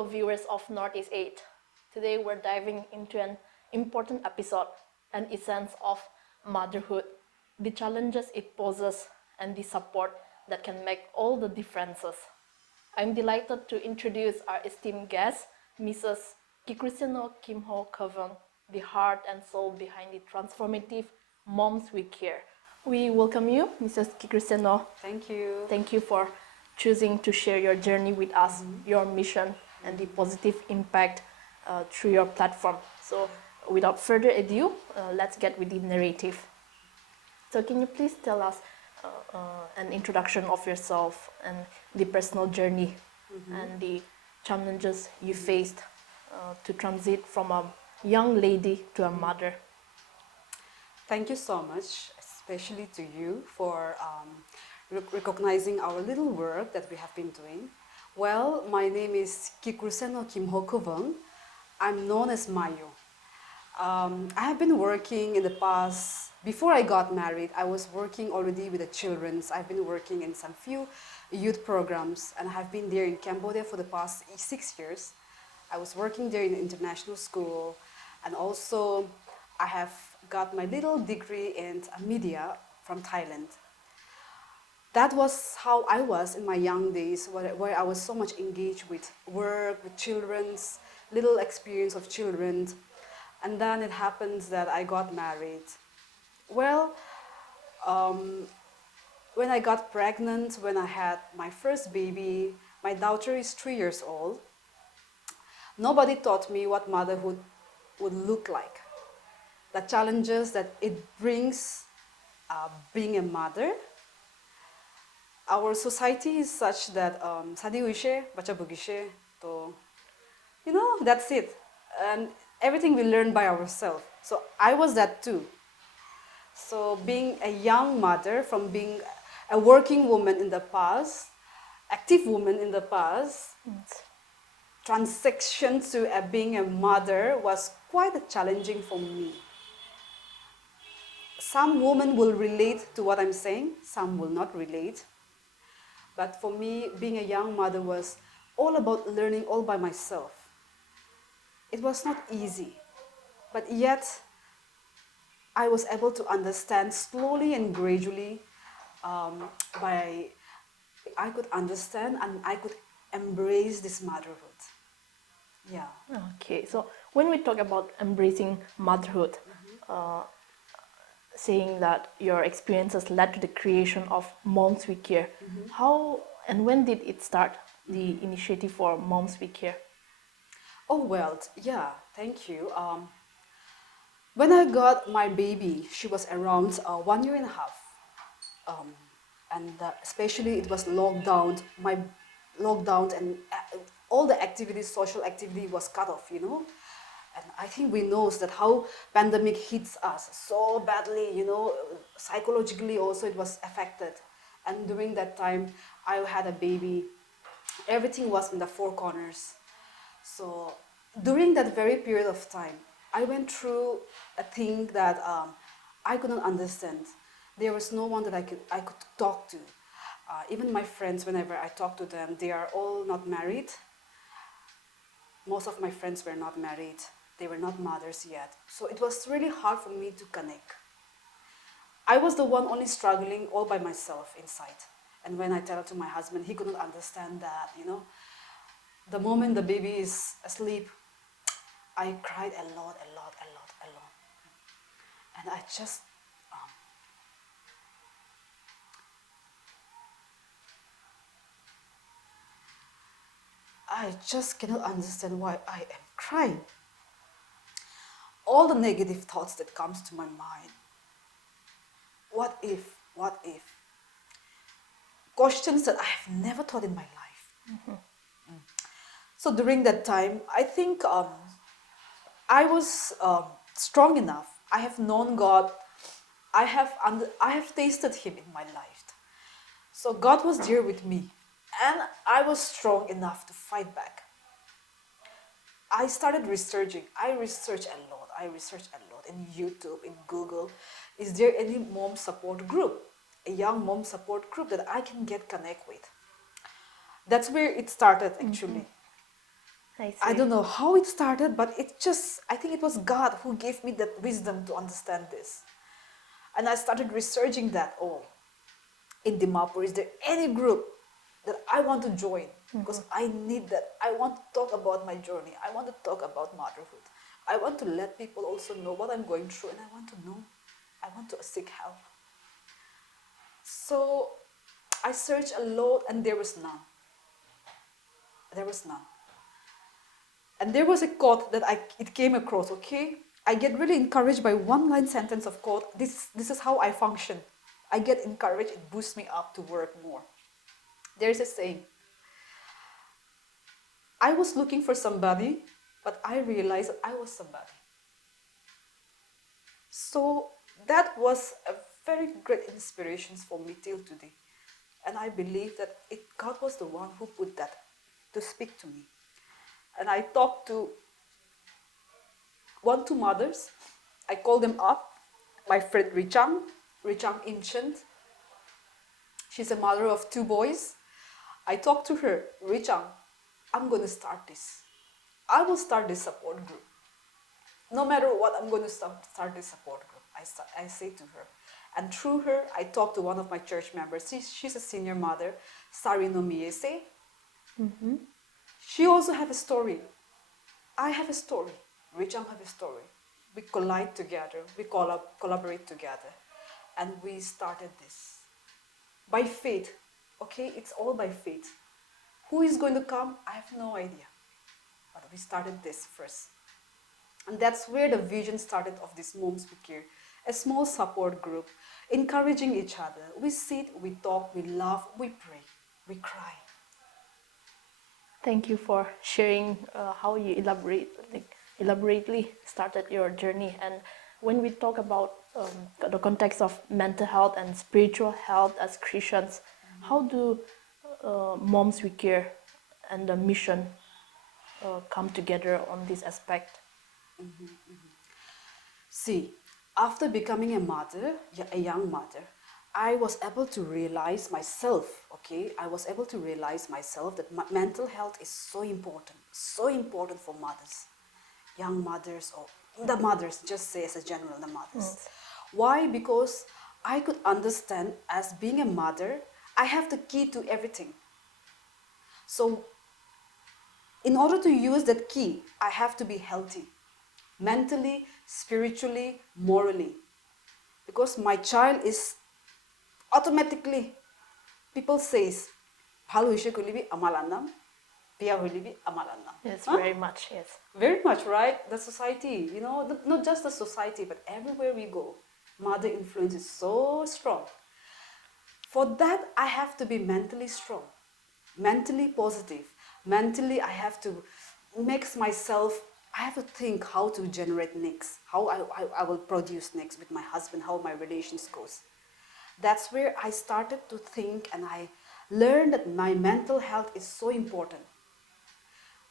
Hello, viewers of Northeast 8. Today we're diving into an important episode, an essence of motherhood, the challenges it poses, and the support that can make all the differences. I'm delighted to introduce our esteemed guest, Mrs. Kikriseno Kimho Kavang, the heart and soul behind the transformative Moms We Care. We welcome you, Mrs. Kikriseno. Thank you. Thank you for choosing to share your journey with us, your mission, and the positive impact through your platform. So, without further ado, let's get with the narrative. So, can you please tell us an introduction of yourself and the personal journey and the challenges you faced to transit from a young lady to a mother? Thank you so much, especially to you for recognizing our little work that we have been doing. Well, my name is Kikriseno Kimho Kuvang. I'm known as Mayo. I have been working in the past, before I got married, I was working already with the children's. I've been working in some few youth programs, and I have been there in Cambodia for the past 6 years. I was working there in an international school, and also I have got my little degree in media from Thailand. That was how I was in my young days, where I was so much engaged with work, with children's, little experience of children. And then it happens that I got married. Well, when I got pregnant, when I had my first baby, my daughter is 3 years old. Nobody taught me what motherhood would look like. The challenges that it brings being a mother. Our society is such that sadi huishe, bacha bugishe, to that's it. And everything we learn by ourselves. So I was that too. So being a young mother, from being a working woman in the past, active woman in the past, transition to being a mother was quite challenging for me. Some women will relate to what I'm saying, some will not relate. But for me, being a young mother was all about learning all by myself. It was not easy, but yet I was able to understand slowly and gradually. I could understand and I could embrace this motherhood. Yeah. Okay, so when we talk about embracing motherhood, saying that your experiences led to the creation of Moms We Care, how and when did it start, the initiative for Moms We Care? Oh, well, yeah, thank you. When I got my baby, she was around 1 year and a half. Especially it was lockdown, my lockdown, and all the activities, social activity was cut off, And I think we know that how pandemic hits us so badly, psychologically also it was affected. And during that time, I had a baby. Everything was in the four corners. So during that very period of time, I went through a thing that I couldn't understand. There was no one that I could talk to. Even my friends, whenever I talk to them, they are all not married. Most of my friends were not married. They were not mothers yet. So it was really hard for me to connect. I was the one only struggling all by myself inside. And when I tell it to my husband, he couldn't understand that, The moment the baby is asleep, I cried a lot. And I just cannot understand why I am crying. All the negative thoughts that comes to my mind. What if? Questions that I have never thought in my life. So during that time, I think I was strong enough. I have known God. I have tasted Him in my life. So God was there with me, and I was strong enough to fight back. I started researching. I researched a lot in YouTube, in Google. Is there any mom support group, a young mom support group that I can connect with? That's where it started, actually. I I see. don't know how it started, but I think it was God who gave me that wisdom to understand this. And I started researching that. Oh, in Dimapur, is there any group that I want to join? Because I need that. I want to talk about my journey. I want to talk about motherhood. I want to let people also know what I'm going through, and I want to know. I want to seek help. So I searched a lot, and there was none. There was none. And there was a quote that it came across, okay? I get really encouraged by one line sentence of quote. This is how I function. I get encouraged, it boosts me up to work more. There's a saying, I was looking for somebody, but I realized that I was somebody. So that was a very great inspiration for me till today. And I believe that God was the one who put that to speak to me. And I talked to two mothers. I called them up. My friend Richang Ancient. She's a mother of 2 boys. I talked to her, Richang, I'm going to start this. I will start this support group. No matter what, I'm going to start this support group. I say to her. And through her, I talked to one of my church members. She's a senior mother, Sarino Miese. She also has a story. I have a story. Richam have a story. We collide together. We collaborate together. And we started this. By faith. Okay, it's all by faith. Who is going to come? I have no idea. But we started this first. And that's where the vision started of this Moms We Care, a small support group, encouraging each other. We sit, we talk, we laugh, we pray, we cry. Thank you for sharing how you elaborately started your journey. And when we talk about the context of mental health and spiritual health as Christians, how do Moms We Care and the mission come together on this aspect? See, after becoming a mother, a young mother, I was able to realize myself, okay? I was able to realize myself that mental health is so important for mothers, young mothers, or the mothers, just say as a general, the mothers. Why? Because I could understand as being a mother, I have the key to everything. So, in order to use that key, I have to be healthy, mentally, spiritually, morally. Because my child is automatically, people says, "Bhalo hise kulibi amalanam, biya hulibi amalanam." Yes, very much, yes. Very much, right? The society, not just the society, but everywhere we go, mother influence is so strong. For that, I have to be mentally strong, mentally positive. Mentally, I have to mix myself. I have to think how to generate next, how I will produce next with my husband, how my relations goes. That's where I started to think, and I learned that my mental health is so important.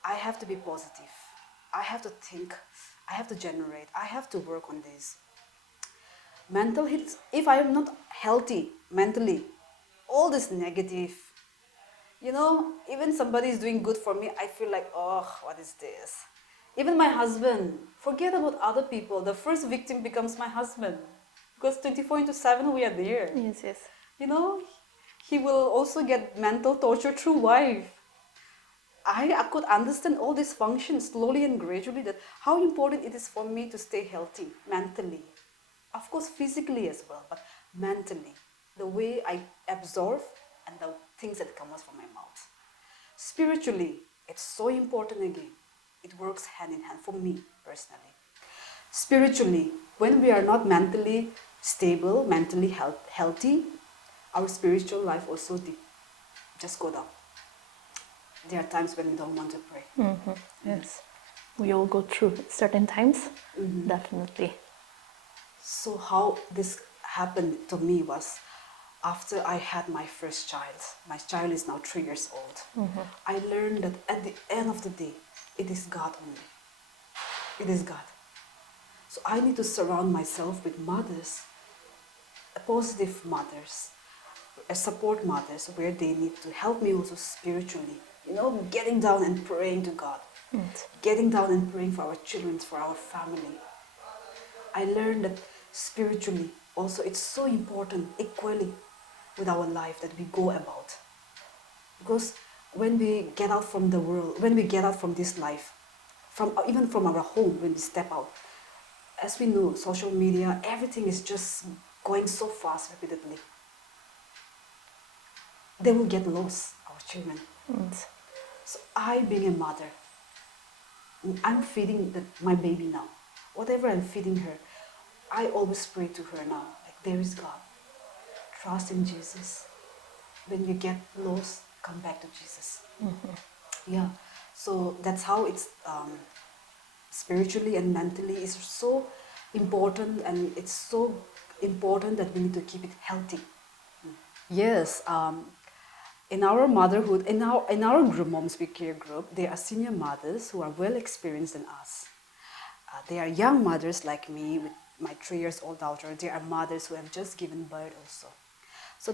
I have to be positive. I have to think. I have to generate. I have to work on this. Mental health, if I am not healthy mentally, all this negative, even somebody is doing good for me, I feel like, oh, what is this? Even my husband, forget about other people. The first victim becomes my husband. Because 24/7 we are there. Yes, yes. He will also get mental torture through wife. I could understand all these functions slowly and gradually, that how important it is for me to stay healthy mentally. Of course, physically as well, but mentally. The way I absorb and the things that come out from my mouth. Spiritually, it's so important again. It works hand in hand for me personally. Spiritually, when we are not mentally stable, mentally healthy, our spiritual life also just go down. There are times when we don't want to pray. Yes, we all go through certain times, definitely. So how this happened to me was after I had my first child. My child is now 3 years old. I learned that at the end of the day, it is God only. It is God. So I need to surround myself with mothers, positive mothers, support mothers, where they need to help me also spiritually. Getting down and praying to God. getting down and praying for our children, for our family. I learned that spiritually also it's so important equally with our life that we go about. Because when we get out from the world, when we get out from this life, from even from our home, when we step out, as we know, social media, everything is just going so fast repeatedly. They will get lost, our children. So I, being a mother, I'm feeding my baby now. Whatever I'm feeding her, I always pray to her now, like there is God. Trust in Jesus. When you get lost, come back to Jesus. Yeah. So that's how it's spiritually and mentally is so important, and it's so important that we need to keep it healthy. Yes. In our motherhood, in our group, Moms We Care group, there are senior mothers who are well experienced than us. They are young mothers like me with my 3-year-old daughter. There are mothers who have just given birth also. So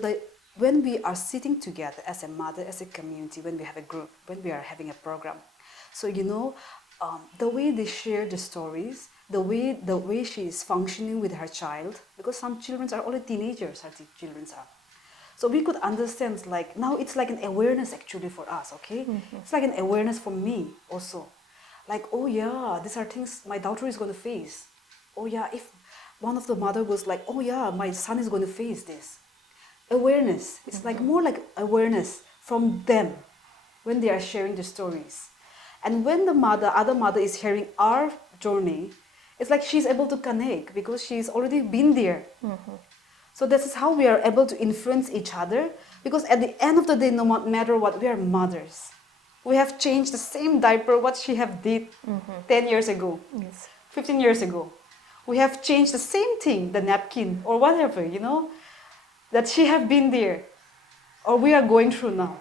when we are sitting together as a mother, as a community, when we have a group, when we are having a program, so the way they share the stories, the way she is functioning with her child, because some children are only teenagers, children are. So we could understand, like, now it's like an awareness actually for us, okay? It's like an awareness for me also. Like, oh yeah, these are things my daughter is going to face. Oh yeah, if one of the mother was like, oh yeah, my son is going to face this. Awareness. It's like more like awareness from them when they are sharing the stories. And when other mother is hearing our journey, it's like she's able to connect because she's already been there. So this is how we are able to influence each other, because at the end of the day, no matter what, we are mothers. We have changed the same diaper what she have did 10 years ago, 15 years ago. We have changed the same thing, the napkin or whatever, that she have been there or we are going through now.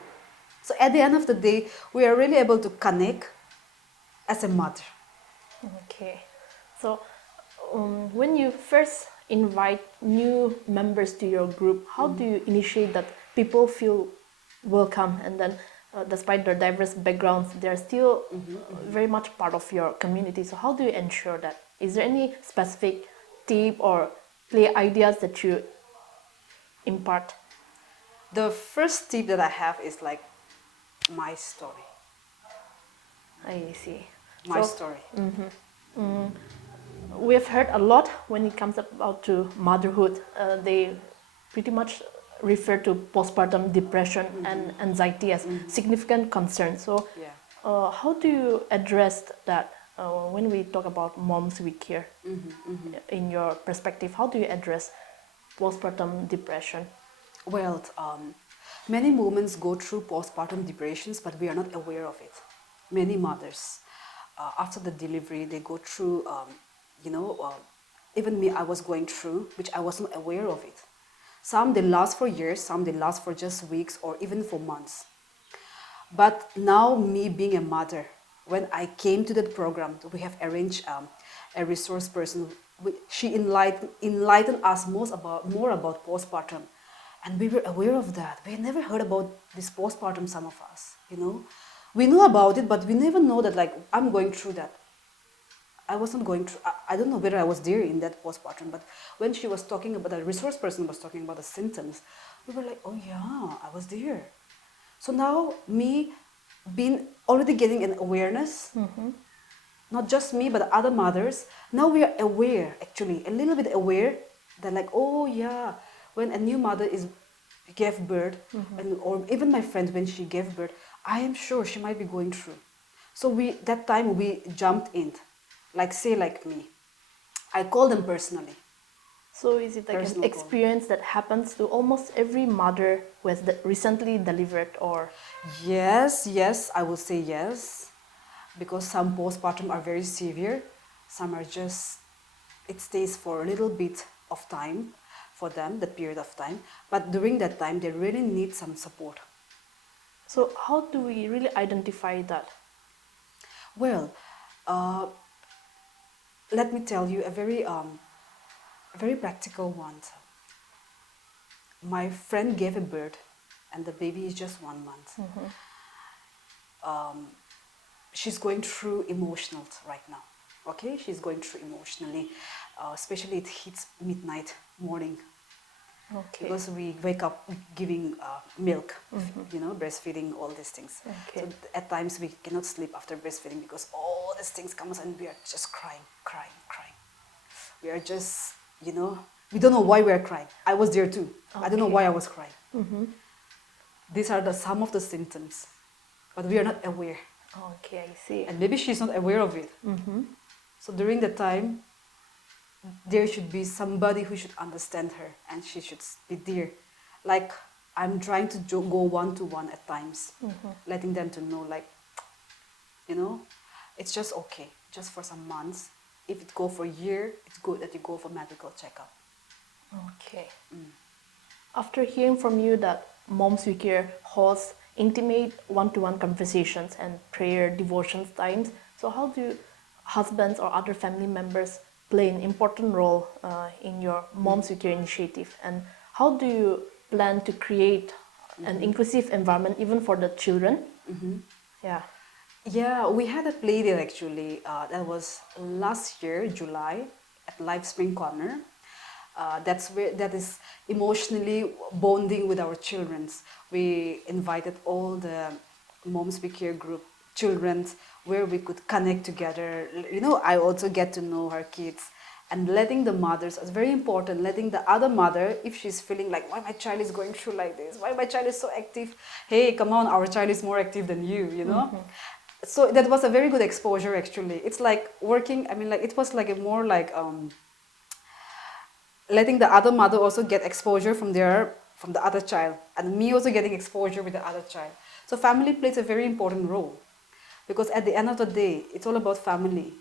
So at the end of the day, we are really able to connect as a mother. Okay. So when you first invite new members to your group, how do you initiate that people feel welcome, and then despite their diverse backgrounds, they're still very much part of your community? So how do you ensure that? Is there any specific tip or play ideas that you impart? The first tip that I have is like my story. I see. My story. We have heard a lot when it comes about to motherhood. They pretty much refer to postpartum depression and anxiety as significant concerns. So, how do you address that when we talk about Moms We Care? In your perspective, how do you address postpartum depression? Well, many women go through postpartum depressions, but we are not aware of it. Many mothers, after the delivery, they go through, even me, I was going through, which I wasn't aware of it. Some they last for years, some they last for just weeks or even for months. But now, me being a mother, when I came to that program, we have arranged a resource person. She enlightened us more about postpartum, and we were aware of that. We never heard about this postpartum. Some of us, we know about it, but we never know that. Like, I'm going through that. I wasn't going through. I don't know whether I was there in that postpartum, but when she was talking about, the resource person was talking about the symptoms, we were like, oh yeah, I was there. So now, me being already getting an awareness, not just me, but other mothers, now we are aware, actually, a little bit aware that, like, oh yeah, when a new mother gave birth, or even my friend, when she gave birth, I am sure she might be going through. So that time we jumped in, like me. I called them personally. So is it like an experience that happens to almost every mother who has recently delivered, or? Yes, I will say yes, because some postpartum are very severe. Some are just, it stays for a little bit of time for them, that period of time. But during that time, they really need some support. So how do we really identify that? Well, let me tell you a very practical one. My friend gave a birth, and the baby is just 1 month. she's going through emotional right now. Okay, she's going through emotionally, especially it hits midnight morning. Okay. Because we wake up giving milk, breastfeeding, all these things. Okay. So at times we cannot sleep after breastfeeding because all these things comes and we are just crying. We are just, we don't know why we are crying. I was there too. I don't know why I was crying. These are some of the symptoms, but we are not aware. Okay, I see. And maybe she's not aware of it. So during the time, there should be somebody who should understand her, and she should be there. Like I'm trying to go one-to-one at times, letting them to know, like, it's just okay, just for some months. If it go for a year, it's good that you go for medical checkup. Okay. After hearing from you that Moms We Care hosts intimate one-to-one conversations and prayer devotions times, so how do husbands or other family members play an important role in your Moms We Care initiative? And how do you plan to create an inclusive environment even for the children? Yeah. Yeah, we had a play there actually. That was last year, July, at Life Spring Corner. That is emotionally bonding with our children. We invited all the Moms We Care group children where we could connect together. I also get to know her kids, and letting the mothers is very important. Letting the other mother, if she's feeling like, why my child is going through like this, why my child is so active, hey, come on, our child is more active than you. So that was a very good exposure actually. It's like working, it was like a more like letting the other mother also get exposure from the other child, and me also getting exposure with the other child. So family plays a very important role, because at the end of the day, it's all about family.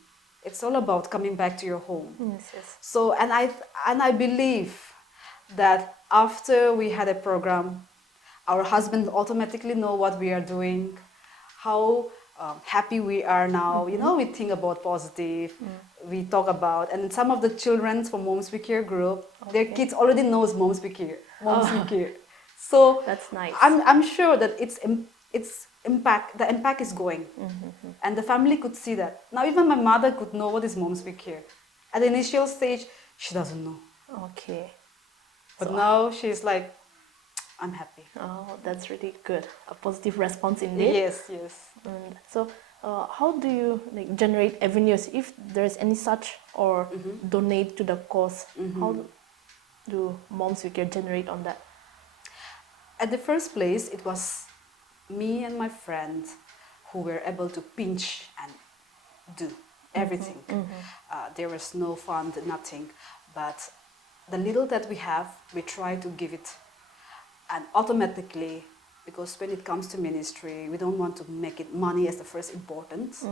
It's all about coming back to your home. Yes. So and I believe that after we had a program, our husbands automatically know what we are doing, how happy we are now. We think about positive. We talk about, and some of the children from Moms We Care group, their kids already knows Moms We Care. We Care. So that's nice. I'm sure that the impact is going, and the family could see that. Now even my mother could know what is Moms We Care. At the initial stage, she doesn't know. Okay. But now she's like, I'm happy. Oh, that's really good. A positive response indeed. Yes. So, how do you generate avenues, if there's any such, or donate to the cause? How do Moms We Care generate on that? At the first place, it was me and my friend who were able to pinch and do everything. There was no fund, nothing. But the little that we have, we try to give it. And automatically, because when it comes to ministry, we don't want to make it money as the first importance.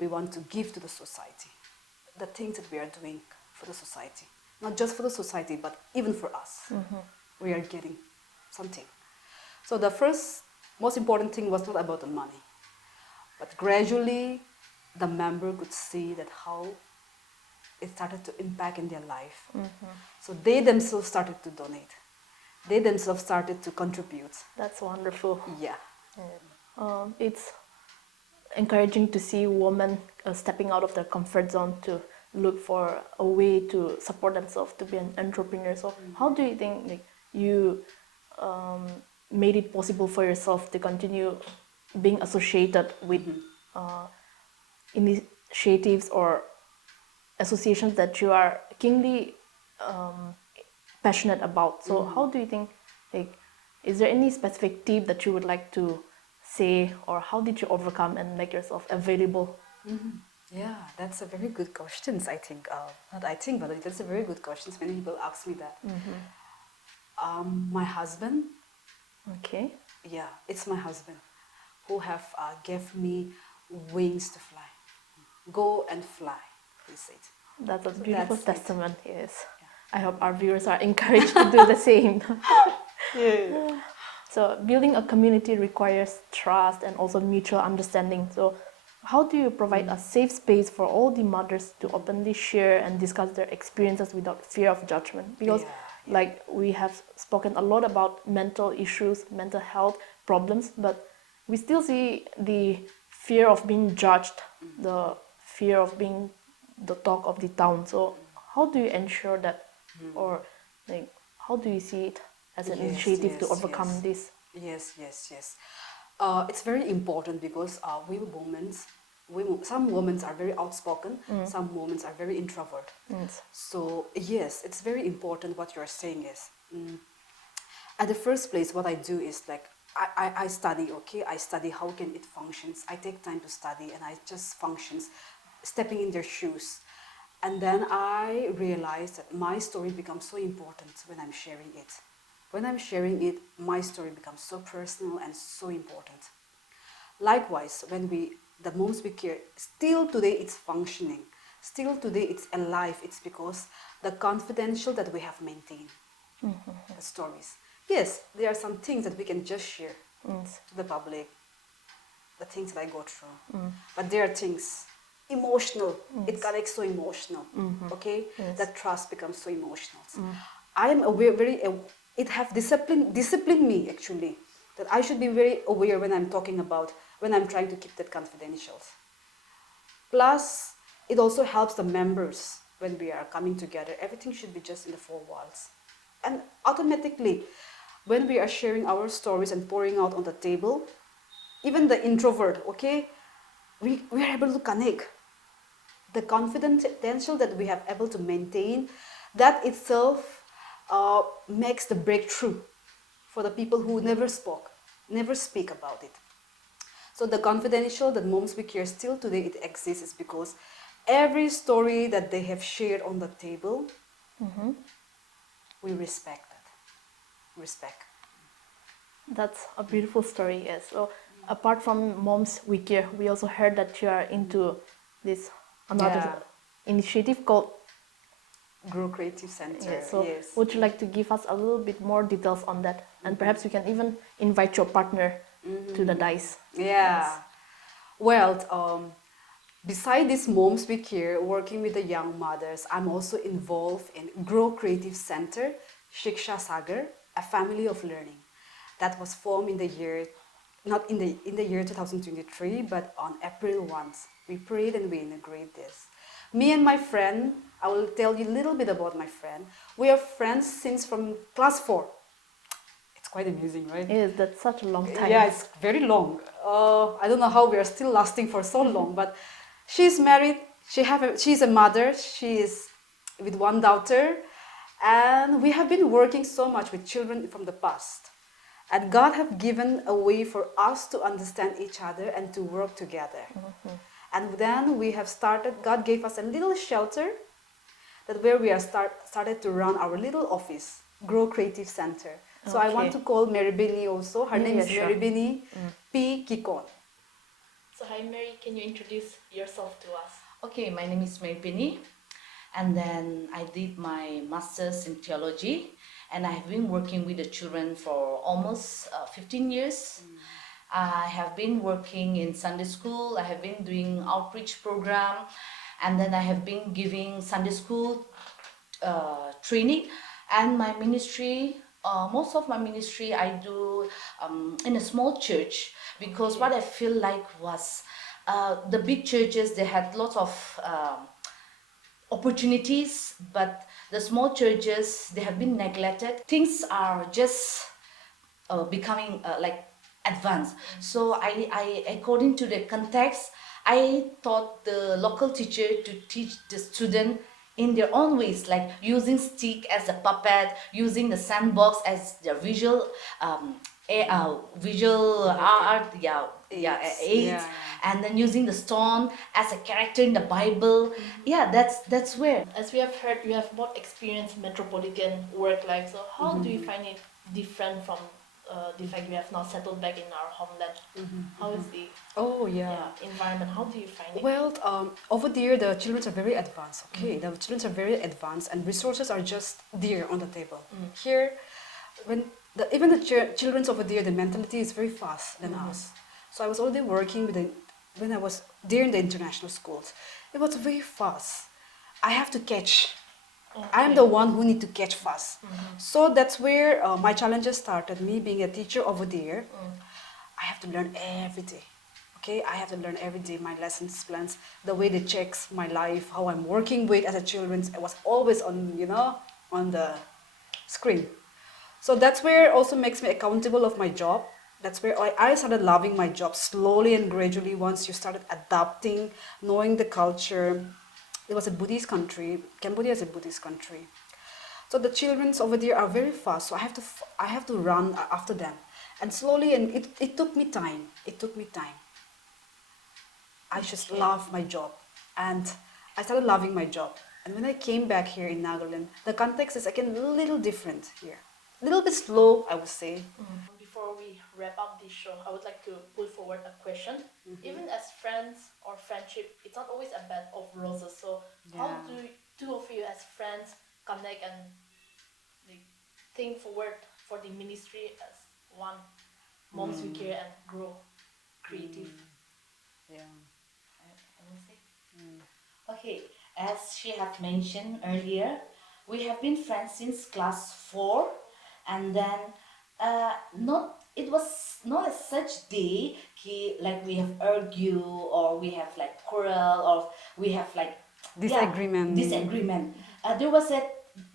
We want to give to the society the things that we are doing for the society. Not just for the society, but even for us. We are getting something. So the first, most important thing was not about the money. But gradually, the member could see that how it started to impact in their life. So they themselves started to donate. They themselves started to contribute. That's wonderful. Yeah. It's encouraging to see women stepping out of their comfort zone to look for a way to support themselves, to be an entrepreneur. So how do you think you made it possible for yourself to continue being associated with initiatives or associations that you are keenly passionate about? So how do you think, is there any specific tip that you would like to say, or how did you overcome and make yourself available? Yeah, that's a very good question. I think, but that's a very good question. Many people ask me that. My husband. Okay. Yeah, it's my husband who have gave me wings to fly. Go and fly, he said. That's a beautiful testament. Yes. I hope our viewers are encouraged to do the same. So building a community requires trust and also mutual understanding. So how do you provide a safe space for all the mothers to openly share and discuss their experiences without fear of judgment? Because like we have spoken a lot about mental issues, mental health problems, but we still see the fear of being judged, the fear of being the talk of the town. So how do you ensure that, or like how do you see it as an initiative to overcome this? Yes. It's very important because some women are very outspoken, some women are very introvert. Yes. So yes, it's very important what you're saying is. At the first place, what I do is like I study, okay? I study how can it functions. I take time to study and I just functions, stepping in their shoes. And then I realize that my story becomes so important when I'm sharing it. When I'm sharing it, my story becomes so personal and so important. Likewise, the moms we care, still today it's functioning. Still today it's alive. It's because the confidential that we have maintained, the stories. Yes, there are some things that we can just share to the public, the things that I go through. But there are things emotional. It connects so emotional. Okay, that trust becomes so emotional. I am aware, it have disciplined me actually, that I should be very aware when I'm talking about, when I'm trying to keep that confidential. Plus, it also helps the members when we are coming together. Everything should be just in the four walls. And automatically, when we are sharing our stories and pouring out on the table, even the introvert, okay, we are able to connect. The confidential that we have able to maintain, that itself makes the breakthrough for the people who never speak about it. So the confidential that Moms We Care still today it exists is because every story that they have shared on the table, we respect that. Respect. That's a beautiful story, yes. So apart from Moms We Care, we also heard that you are into this another initiative called Grow Creative Center. Yes. So would you like to give us a little bit more details on that? And perhaps you can even invite your partner to the dice. Yeah. Yes. Well, beside this Moms We Care, working with the young mothers, I'm also involved in Grow Creative Center, Shiksha Sagar, a family of learning. That was formed in the year, not in the year 2023, but on April 1. We prayed and we inaugurated this. Me and my friend, I will tell you a little bit about my friend. We are friends since from class 4. It's quite amazing, right? Yes, that's such a long time. Yeah, it's very long. I don't know how we are still lasting for so long, but she's married. She's a mother. She is with one daughter, and we have been working so much with children from the past. And God have given a way for us to understand each other and to work together. And then we have started. God gave us a little shelter, that where we are started to run our little office, Grow Creative Center. So I want to call Mary Bini also. Her name is Mary Bini P. Kikon. So hi Mary, can you introduce yourself to us? Okay, my name is Mary Penny, and then I did my master's in theology, and I have been working with the children for almost 15 years. I have been working in Sunday school, I have been doing outreach program, and then I have been giving Sunday school training, and my ministry, most of my ministry I do in a small church, because what I feel like was the big churches, they had lots of opportunities, but the small churches, they have been neglected. Things are just becoming like advanced. So I according to the context, I taught the local teacher to teach the student in their own ways, like using stick as a puppet, using the sandbox as their visual visual art, aids, and then using the stone as a character in the Bible. Yeah, that's where. As we have heard, you have both experienced metropolitan work life. So how do you find it different from the fact you have now settled back in our homeland? How is the environment? How do you find it? Well, over there the children are very advanced. Okay, the children are very advanced, and resources are just there on the table. Here, when even the children over there, the mentality is very fast than us. So I was already working with when I was there in the international schools. It was very fast. I have to catch. I'm the one who need to catch fast. So that's where my challenges started. Me being a teacher over there, I have to learn every day. Okay, I have to learn every day my lessons plans, the way they checks my life, how I'm working with as a children. It was always on, on the screen. So that's where it also makes me accountable of my job. That's where I started loving my job slowly and gradually. Once you started adapting, knowing the culture. It was a Buddhist country. Cambodia is a Buddhist country. So the childrens over there are very fast. So I have to run after them, and slowly. And it took me time. It took me time. I just love my job, and I started loving my job. And when I came back here in Nagaland, the context is again a little different here, a little bit slow, I would say. Before we wrap up this show, I would like to put forward a question. Even as friends or friendship, it's not always a bed of roses. So how Yeah. do two of you as friends connect and like, think forward for the ministry as one Moms We Care and grow creative? Yeah. I will say. Okay, as she had mentioned earlier, we have been friends since class 4, and then not it was not a such day like we have argue or we have like quarrel or we have like Disagreement. disagreement.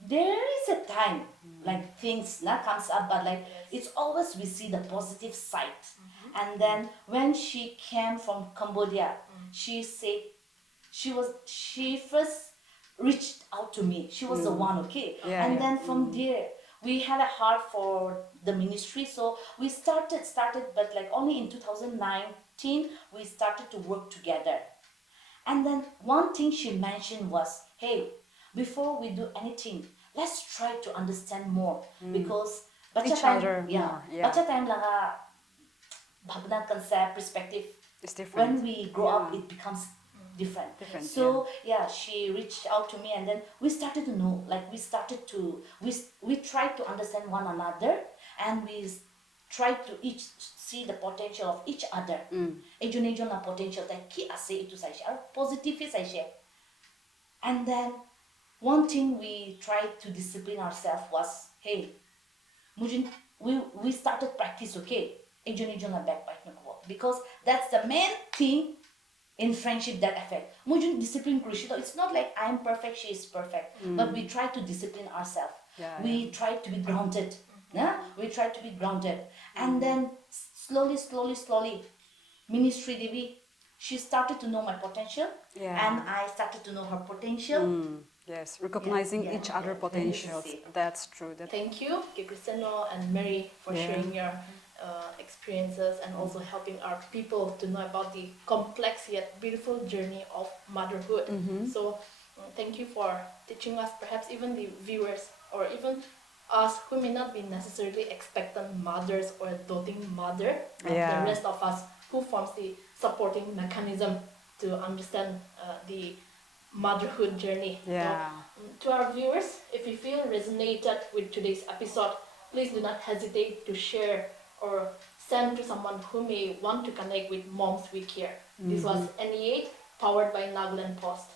There is a time like things that comes up, but like it's always we see the positive side. And then when she came from Cambodia, she said she first reached out to me. She was the one, okay. Yeah, And yeah. then from there we had a heart for the ministry, so we started, but like only in 2019 we started to work together. And then one thing she mentioned was, hey, before we do anything, let's try to understand more, because Each other more, yeah. baca time laga bhavna concept perspective, It's different. when we grow up Yeah. it becomes different. Different, So yeah, she reached out to me, and then we started to know, like we tried to understand one another, and we tried to each see the potential of each other. Ejon na potential ta ki ase itu sai share positive sai share. And then one thing we tried to discipline ourselves was, hey, Mujin, we started practice, okay? Ejon na backbite na ko, because that's the main thing in friendship that affect. Mujin discipline Krishito. It's not like I'm perfect, she is perfect, but we try to discipline ourselves. Yeah, We try to be grounded. Yeah? We try to be grounded, and then slowly, ministry Devi, she started to know my potential, Yeah. and I started to know her potential. Yes, recognizing Yeah, each other yeah, potentials. very easy. That's true. Thank you, Cristiano and Mary, for Yeah. sharing your experiences and also helping our people to know about the complex yet beautiful journey of motherhood. So, thank you for teaching us, perhaps even the viewers or even us who may not be necessarily expectant mothers or a doting mother, but Yeah. the rest of us who forms the supporting mechanism to understand the motherhood journey. Yeah. So, to our viewers, if you feel resonated with today's episode, please do not hesitate to share or send to someone who may want to connect with Moms We Care. This was NEA, powered by Nagaland Post.